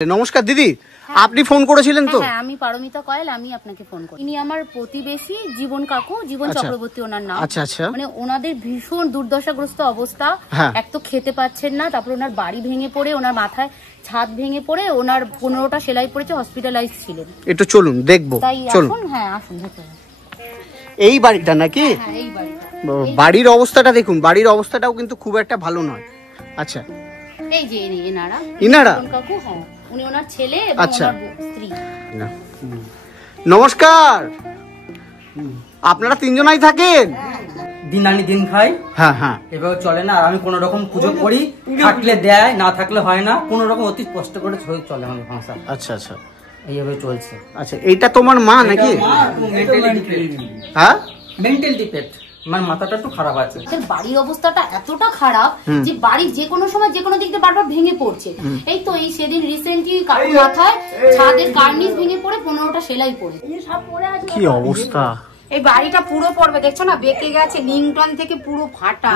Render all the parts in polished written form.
নমস্কার দিদি, আপনি ফোন করেছিলেন তো? হ্যাঁ, আমি পারমিতা কয়েল, আমি আপনাকে ফোন করি। ইনি আমার প্রতিবেশী জীবন কাকু, জীবন চক্রবর্তী ওনার নাম। আচ্ছা আচ্ছা। মানে ওনাদের ভীষণ দুর্দশাগ্রস্ত অবস্থা, এক তো খেতে পাচ্ছেন না, তারপর ওনার বাড়ি ভেঙে পড়ে, ওনার মাথায় ছাদ ভেঙে পড়ে, ওনার 15টা সেলাই পড়েছে, হসপিটালাইজ ছিলেন। একটু চলুন দেখবো। তাই আসুন। হ্যাঁ আসুন। এই বাড়িটা নাকি? হ্যাঁ এই বাড়িটা। বাড়ির অবস্থাটা দেখুন, বাড়ির অবস্থাটাও কিন্তু খুব একটা ভালো নয়। আচ্ছা, এই যে এনারা কাকু, হ্যাঁ উনি ওনার ছেলে এবং ওনার স্ত্রী। নমস্কার, আপনারা তিনজনাই থাকেন? দিন আনি দিন খাই। হ্যাঁ হ্যাঁ, এভাবে চলে না। আর আমি কোন রকম পুজো করি, থাকলে দেয়, না থাকলে হয় না। কোন রকম অতি কষ্ট করে চলে আমাদের সংসার। আচ্ছা আচ্ছা, এইভাবে চলছে। আচ্ছা, এইটা তোমার মা নাকি? হ্যাঁ, মেন্টাল ডিফেক্ট, আমার মাথাটা একটু খারাপ আছে। বাড়ির অবস্থাটা এতটা খারাপ যে বাড়ি যে কোনো সময় যে কোনো দিক দিয়ে বারবার ভেঙে পড়ছে। এই তো এই সেদিন রিসেন্টলি কাকুর মাথায় ছাদের কার্নিস ভেঙে পড়ে 15টা সেলাই পড়ে। কি অবস্থা! এই বাড়িটা পুরো পড়বে, দেখছো না, বেঁকে গেছে, লিংটন থেকে পুরো ফাটা।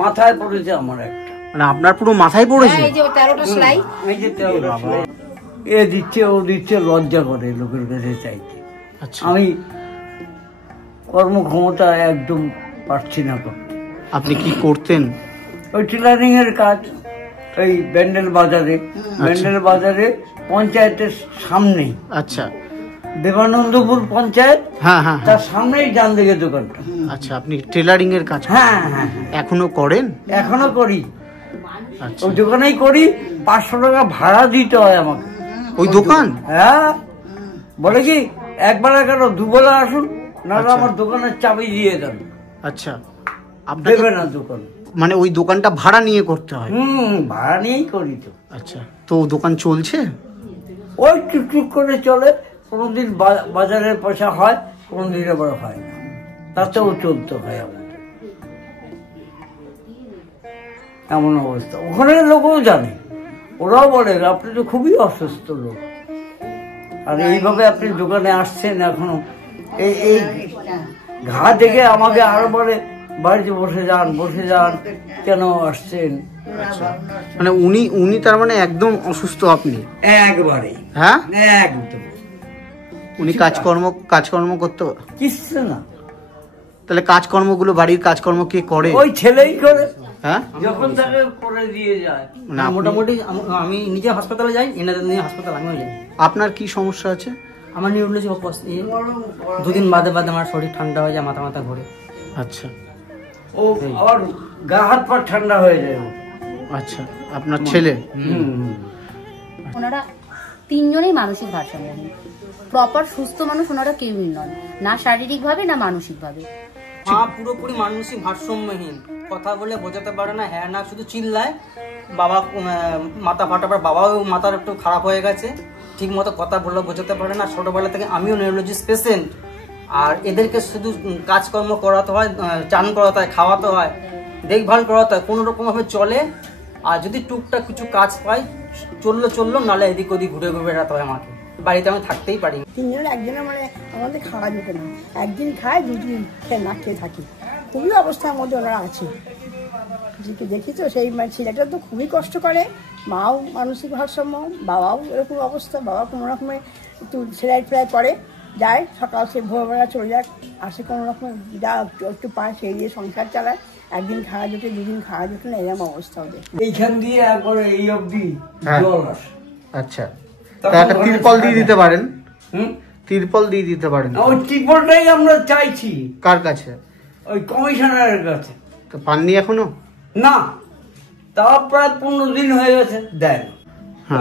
মাথায় পড়েছে আমার একটা। মানে আপনার পুরো মাথায় পড়েছে? এই যে 13টা সেলাই। এই যে 13টা সেলাই। এ দিচ্ছে ও দিচ্ছে, লজ্জা করে লোকের কাছে চাইতে। আচ্ছা, আমি কর্মক্ষমতা একদম পারছি না করতে। আপনি কি করতেন? ওই টেলারিং এর কাজ, ওই ব্যান্ডেল বাজারে পঞ্চায়েতের সামনেই। আচ্ছা, দেবানন্দপুর পঞ্চায়েত, হ্যাঁ হ্যাঁ, তার সামনেই ডান দিকে দোকানটা। আচ্ছা, আপনি টেলারিং এর কাজ? হ্যাঁ হ্যাঁ, এখনো করেন? এখনো করি। আচ্ছা, ওই দোকানেই করি। 500 টাকা ভাড়া দিতে হয় আমাকে। ওই দোকান? হ্যাঁ, বলে কি একবেলা কেন, দুবেলা আসুন, নাহলে আমার দোকানের চাবি দিয়ে দেন। আচ্ছা, দেবে না দোকান। মানে ওই দোকানটা ভাড়া নিয়ে করতে হয়? ভাড়া নিয়েই করি তো। আচ্ছা, তো দোকান চলছে? ওই টুকটুক করে চলে। কোনোদিন বাজারের পয়সা হয়, কোনোদিন আবার হয় না, তাতেও চলতে হয় আমাদের। এমন অবস্থা। ওখানে লোকও জানে, ওরাও বলে আপনি তো খুবই অসুস্থ লোক, আর এইভাবে আপনি দোকানে আসছেন এখনো। এই ঘা দেখে আমাকে আরো বলে বাড়িতে বসে যান, কেন আসছেন? মানে উনি তার মানে একদম অসুস্থ? আপনি একবারে? হ্যাঁ, একদম। উনি কাজকর্ম করতে কিচ্ছু না। তাহলে কাজকর্মগুলো, বাড়ির কাজকর্ম কে করে? ওই ছেলেই করে। হ্যাঁ, যখন তাকে করে দিয়ে যায়। মোটামুটি আমি নিজে হাসপাতালে যাই, এনাদের নিয়ে হাসপাতাল আমিও যাই। আপনার কি সমস্যা আছে? আমার নিউরোলজি, 2 দিন বাদে আমার শরীর ঠান্ডা হয়ে যায়, মাথা ঘোরে। আচ্ছা, ও আবার গা হাত পা ঠান্ডা হয়ে যায়। আচ্ছা, আপনার ছেলে? ওনারা তিনজনেই মানসিক ভারসাম্যহীন। প্রপার সুস্থ মানুষ ওনারা কেউই নন, না শারীরিক ভাবে না মানসিক ভাবে। পুরোপুরি মানসিক ভারসাম্যহীন। কথা বলে বোঝাতে পারে না, হ্যাঁ না, শুধু চিল্লায়। বাবা মাথা ফাটাবার, বাবাও মাথার একটু খারাপ হয়ে গেছে, ঠিক মতো কথা বললে বোঝাতে পারে না। ছোটবেলা থেকে আমিও নিউরোলজিস্ট পেশেন্ট, আর এদেরকে শুধু কাজকর্ম করাতে হয়, চান করাতে হয়, খাওয়াতে হয়, দেখভাল করাতে হয়, কোনো রকম ভাবে চলে। আর যদি টুকটাক কিছু কাজ পাই, চললো, নাহলে এদিক ওদিক ঘুরে বেড়াতে হয় আমাকে। বাড়িতে আমি থাকতেই পারি। তিনজনের একজনের মানে আমাদের খাওয়া যেতে না, একদিন খায়, 2 দিন না খেয়ে থাকি। খুবই অবস্থার মধ্যে ওনারা আছে। দেখি তো, সেই ছেলেটা তো খুবই কষ্ট করে, মাও মানসিক ভারসাম্য, বাবাও এরকম অবস্থা। বাবা কোনো রকমে একটু সেলাই ফেলাই করে, যায় সকাল, সে ভোরবেলা চলে যাক, আসে কোনো রকম যা একটু পায় সেই দিয়ে সংসার চালায়। একদিন খাওয়া যেতে, 2 দিন খাওয়া যেতে না, এরকম অবস্থা ওদের। এইখান দিয়ে একবারে এই অবধি জল আসে। আচ্ছা, একটা তিরপল দিয়ে দিতে পারেন। তিরপল দিয়ে দিতে পারেন। ওই তিরপলটাই আমরা চাইছি। কার কাছে? ওই কমিশনারের কাছে। তো পাননি এখনো? না, তা প্রায় 15 দিন হয়ে গেছে, দেয় না।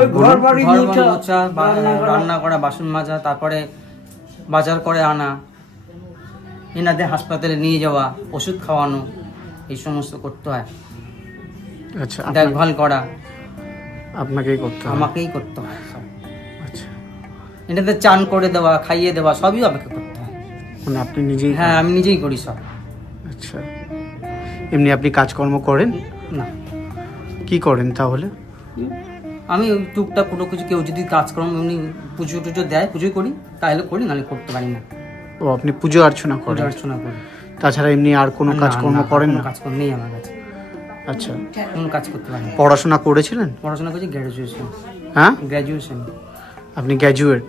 ওই ঘর বাড়ি মোছা, রান্না করা, বাসন মাজা, তারপরে বাজার করে আনা, এনাদের হাসপাতালে নিয়ে যাওয়া, ওষুধ খাওয়ানো, এই সমস্ত করতে হয়। আচ্ছা, দেখভাল করা আপনাকেই করতে হয়? আমাকেই করতে হয়। আচ্ছা, এনাদের চান করে দেওয়া, খাইয়ে দেওয়া, সবই আমাকে করতে হয়। মানে আপনি নিজেই? হ্যাঁ, আমি নিজেই করি সব। আচ্ছা, এমনি আপনি কাজকর্ম করেন না? কি করেন তাহলে? আমি ওই টুকটাক কোনো কিছু, কেউ যদি কাজকর্ম এমনি পুজো টুজো দেয়, পুজো করি, তাহলে করি, নাহলে করতে পারি না। ও, আপনি পুজো অর্চনা করেন? অর্চনা করি, তাছাড়া এমনি আর কোনো কাজকর্ম করেন না? কাজকর্ম নেই আমার কাছে। আচ্ছা, কোনো কাজ করতে পারি না। পড়াশোনা করেছিলেন? পড়াশোনা করছি, গ্র্যাজুয়েশন। হ্যাঁ, গ্র্যাজুয়েশন। আপনি গ্র্যাজুয়েট,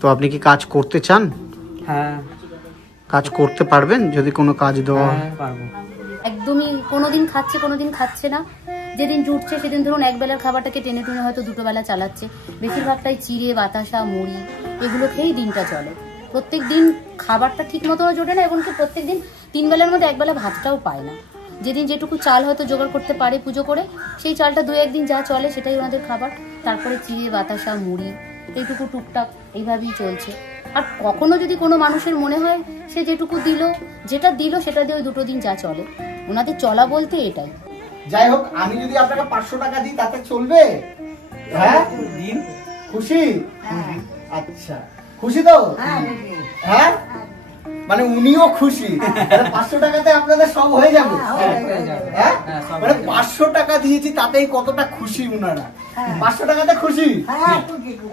তো আপনি কি কাজ করতে চান? হ্যাঁ। কাজ করতে পারবেন যদি কোনো কাজ দেওয়া হয়? হ্যাঁ পারবো। একদমই কোনোদিন খাচ্ছে কোনোদিন খাচ্ছে না, যেদিন জুটছে সেদিন ধরুন এক বেলার খাবারটাকে টেনে টুনে হয়তো দুটো বেলা চালাচ্ছে, বেশিরভাগটাই চিড়ে বাতাসা মুড়ি এগুলো খেয়েই দিনটা চলে। প্রত্যেক দিন খাবারটা ঠিক মতো জোটে না, এমনকি প্রত্যেক দিন 3 বেলার মধ্যে 1 বেলা ভাতটাও পায় না। যেদিন যেটুকু চাল হয়তো জোগাড় করতে পারে পুজো করে, সেই চালটা 2-1 দিন যা চলে সেটাই ওনাদের খাবার। তারপরে চিড়ে বাতাসা মুড়ি এইটুকু টুকটাক এইভাবেই চলছে। আর কখনো যদি কোনো মানুষের মনে হয় সে যেটুকু দিল, যেটা দিল সেটা দিয়ে ওই 2 দিন যা চলে, ওনাদের চলা বলতে এটাই। যাই হোক, আমি যদি আপনাকে 500 টাকা দিই তাতে চলবে? হ্যাঁ, দিন। খুশি? আচ্ছা, খুশি তো? হ্যাঁ, মানে উনিও খুশি, 500 টাকাতে আপনাদের সব হয়ে যাবে। হ্যাঁ, মানে 500 টাকা দিয়েছি তাতেই কতটা খুশি উনারা। 500 টাকাতে খুশি?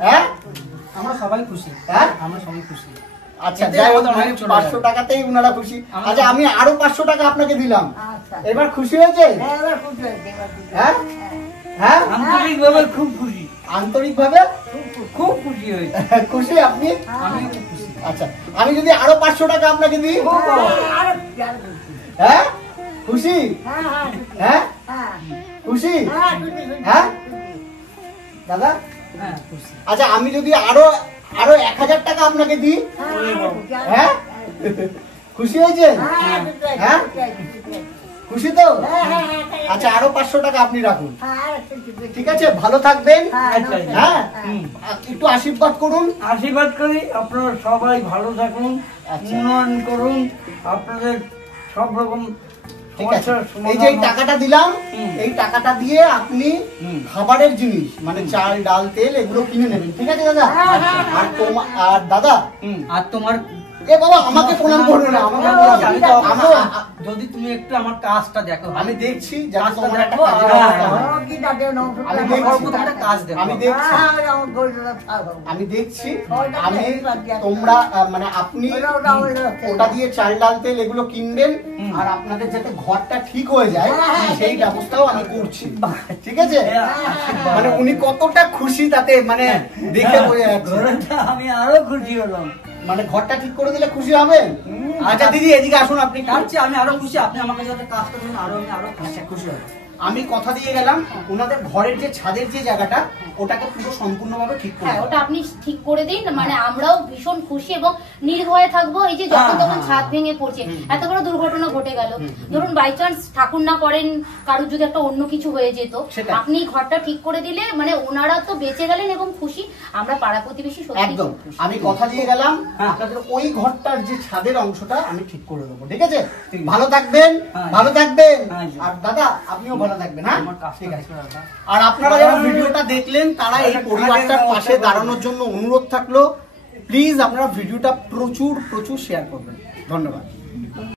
হ্যাঁ, আমরা সবাই খুশি। হ্যাঁ, আমরা সবাই খুশি। আচ্ছা, যাই হোক, 500 টাকাতেই উনারা খুশি। আচ্ছা, আমি আরো 500 টাকা আপনাকে দিলাম, এবার খুশি হয়েছে? হ্যাঁ, হ্যাঁ, আন্তরিকভাবে খুব খুশি, আন্তরিকভাবে খুব খুশি হয়েছে। খুশি আপনি? আচ্ছা, আমি যদি আরো 500 টাকা আপনাকে দিই? হ্যাঁ, খুশি? হ্যাঁ, খুশি? হ্যাঁ দাদা? হ্যাঁ খুশি। আচ্ছা, আমি যদি আরো 1000 টাকা আপনাকে দিই? হ্যাঁ, খুশি হয়েছে? হ্যাঁ, খুশি তো? আচ্ছা, আরো 500 টাকা আপনি রাখুন, ঠিক আছে? ভালো থাকবেন। হ্যাঁ, একটু আশীর্বাদ করুন। আশীর্বাদ করি আপনারা সবাই ভালো থাকুন, উন্নয়ন করুন, আপনাদের সব রকম ঠিক আছে, এই যে এই টাকাটা দিলাম, এই টাকাটা দিয়ে আপনি খাবারের জিনিস মানে চাল ডাল তেল এগুলো কিনে নেবেন, ঠিক আছে দাদা? আর তোমার আর দাদা, আর তোমার এ বাবা আমাকে প্রণাম করবে না, আমাকে যদি তুমি একটু আমার কাজটা দেখো, আমি দেখছি যাতে কাজটা তোমার একটা দেখো, কাজের ব্যবস্থা হয়। আমি দেখছি আমি তোমরা মানে আপনি ওটা দিয়ে চাল ডাল তেল এগুলো কিনবেন, আর আপনাদের যাতে ঘরটা ঠিক হয়ে যায় সেই ব্যবস্থাও আমি করছি, ঠিক আছে? মানে উনি কতটা খুশি তাতে মানে দেখে বোঝা যাচ্ছে। আমি আরো খুশি হলাম, মানে ঘরটা ঠিক করে দিলে খুশি হবেন। আচ্ছা দিদি, এদিকে আসুন। আপনি কাটছি, আমি আরো খুশি। আপনি আমাকে যাতে কাজটা দেন, আরো খুশি হবে। আমি কথা দিয়ে গেলাম ওনাদের ঘরের যে ছাদের যে জায়গাটা ওটাকে পুরো সম্পূর্ণভাবে ঠিক করে হ্যাঁ, ওটা আপনি ঠিক করে দিন, মানে আমরাও ভীষণ খুশি এবং নির্ভয়ে থাকবো। এই যে যখন তখন ছাদ ভেঙে পড়ছে, এত বড় দুর্ঘটনা ঘটে গেল, ধরুন বাই চান্স ঠাকুর না করেন কারোর যদি একটা অন্য কিছু হয়ে যেত, আপনি ঘরটা ঠিক করে দিলে মানে ওনারা তো বেঁচে গেলেন এবং খুশি, আমরা পাড়া প্রতিবেশী সত্যি একদম। আমি কথা দিয়ে গেলাম আপনাদের ওই ঘরটার যে ছাদের অংশটা আমি ঠিক করে দেবো, ঠিক আছে? ভালো থাকবেন, ভালো থাকবেন। আর দাদা আপনিও ভালো থাকবেন। হ্যাঁ, ঠিক আছে। আর আপনারা যারা ভিডিওটা দেখলেন তারা এই পরিবারটার পাশে দাঁড়ানোর জন্য অনুরোধ থাকলো, প্লিজ আপনারা ভিডিওটা প্রচুর শেয়ার করবেন। ধন্যবাদ।